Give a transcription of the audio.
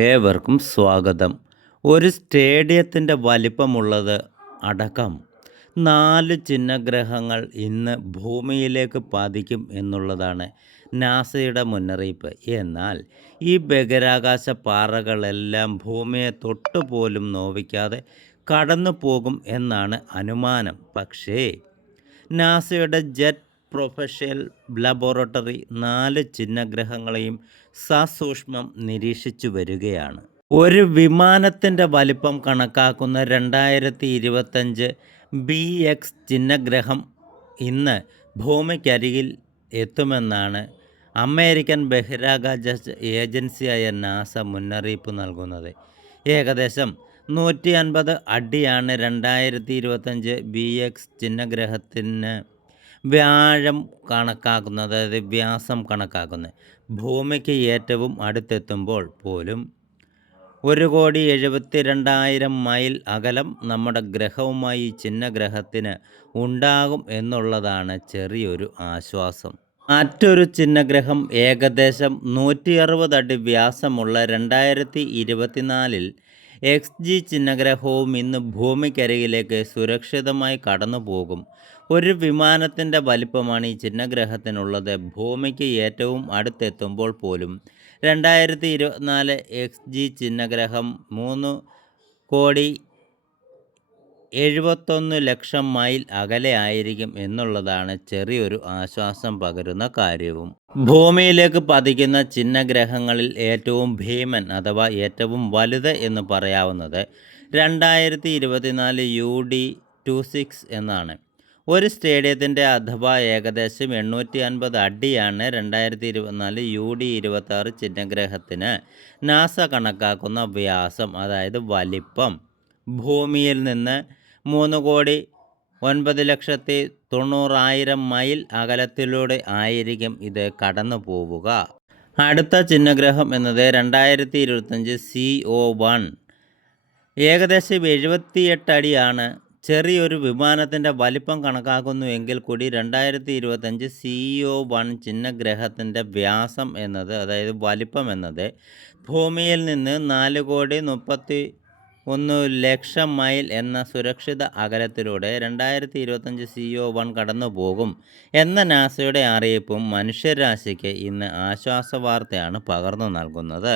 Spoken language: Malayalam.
ഏവർക്കും സ്വാഗതം. ഒരു സ്റ്റേഡിയത്തിൻ്റെ വലിപ്പമുള്ളത് അടക്കം 4 ചിഹ്നഗ്രഹങ്ങൾ ഇന്ന് ഭൂമിയിലേക്ക് പതിക്കും എന്നുള്ളതാണ് നാസയുടെ മുന്നറിയിപ്പ്. എന്നാൽ ഈ ബഹിരാകാശ പാറകളെല്ലാം ഭൂമിയെ തൊട്ടുപോലും നോവിക്കാതെ കടന്നു പോകും എന്നാണ് അനുമാനം. പക്ഷേ നാസയുടെ ജെറ്റ് പ്രൊഫഷണൽ ലബോറട്ടറി 4 ചിഹ്നഗ്രഹങ്ങളെയും സസൂക്ഷ്മം നിരീക്ഷിച്ചു വരികയാണ്. ഒരു വിമാനത്തിൻ്റെ വലിപ്പം കണക്കാക്കുന്ന 2025 BX ചിഹ്നഗ്രഹം ഇന്ന് ഭൂമിക്കരികിൽ എത്തുമെന്നാണ് അമേരിക്കൻ ബഹിരാകാശ ഏജൻസിയായ നാസ മുന്നറിയിപ്പ് നൽകുന്നത്. ഏകദേശം 150 അടിയാണ് 2025 BX ചിഹ്നഗ്രഹത്തിന് വ്യാഴം കണക്കാക്കുന്നത്, അതായത് വ്യാസം കണക്കാക്കുന്നത്. ഭൂമിക്ക് ഏറ്റവും അടുത്തെത്തുമ്പോൾ പോലും 1,72,000 മൈൽ അകലം നമ്മുടെ ഗ്രഹവുമായി ഈ ചിഹ്നഗ്രഹത്തിന് ഉണ്ടാകും എന്നുള്ളതാണ് ചെറിയൊരു ആശ്വാസം. മറ്റൊരു ചിഹ്നഗ്രഹം ഏകദേശം 160 അടി വ്യാസമുള്ള 2024 XG ചിഹ്നഗ്രഹവും ഇന്ന് ഭൂമിക്കരികിലേക്ക് സുരക്ഷിതമായി കടന്നു പോകും. ഒരു വിമാനത്തിൻ്റെ വലിപ്പമാണ് ഈ ചിഹ്നഗ്രഹത്തിനുള്ളത്. ഭൂമിക്ക് ഏറ്റവും അടുത്തെത്തുമ്പോൾ പോലും 2024 XG ചിഹ്നഗ്രഹം 3,71,00,000 മൈൽ അകലെ ആയിരിക്കും എന്നുള്ളതാണ് ചെറിയൊരു ആശ്വാസം പകരുന്ന കാര്യവും. ഭൂമിയിലേക്ക് പതിക്കുന്ന ചിഹ്നഗ്രഹങ്ങളിൽ ഏറ്റവും ഭീമൻ അഥവാ ഏറ്റവും വലുത് എന്ന് പറയാവുന്നത് 2024 UD-26 എന്നാണ്. ഒരു സ്റ്റേഡിയത്തിൻ്റെ അഥവാ ഏകദേശം 850 അടിയാണ് 2024 UD-26 ചിഹ്നഗ്രഹത്തിന് നാസ കണക്കാക്കുന്ന വ്യാസം, അതായത് വലിപ്പം. ഭൂമിയിൽ നിന്ന് 3,09,90,000 മൈൽ അകലത്തിലൂടെ ആയിരിക്കും ഇത് കടന്നു പോവുക. അടുത്ത ചിഹ്നഗ്രഹം എന്നത് 2025 CO1 ഏകദേശം 78 അടിയാണ്. ചെറിയൊരു വിമാനത്തിൻ്റെ വലിപ്പം കണക്കാക്കുന്നു എങ്കിൽ കൂടി 2025 CO1 ചിഹ്നഗ്രഹത്തിൻ്റെ വ്യാസം എന്നത്, അതായത് വലിപ്പം എന്നത് ഭൂമിയിൽ നിന്ന് 4,31,00,000 മൈൽ എന്ന സുരക്ഷിത അകലത്തിലൂടെ 2025 CO1 കടന്നു പോകും എന്ന നാസയുടെ അറിയിപ്പും മനുഷ്യരാശിക്ക് ഇന്ന് ആശ്വാസവാർത്തയാണ് പകർന്നു നൽകുന്നത്.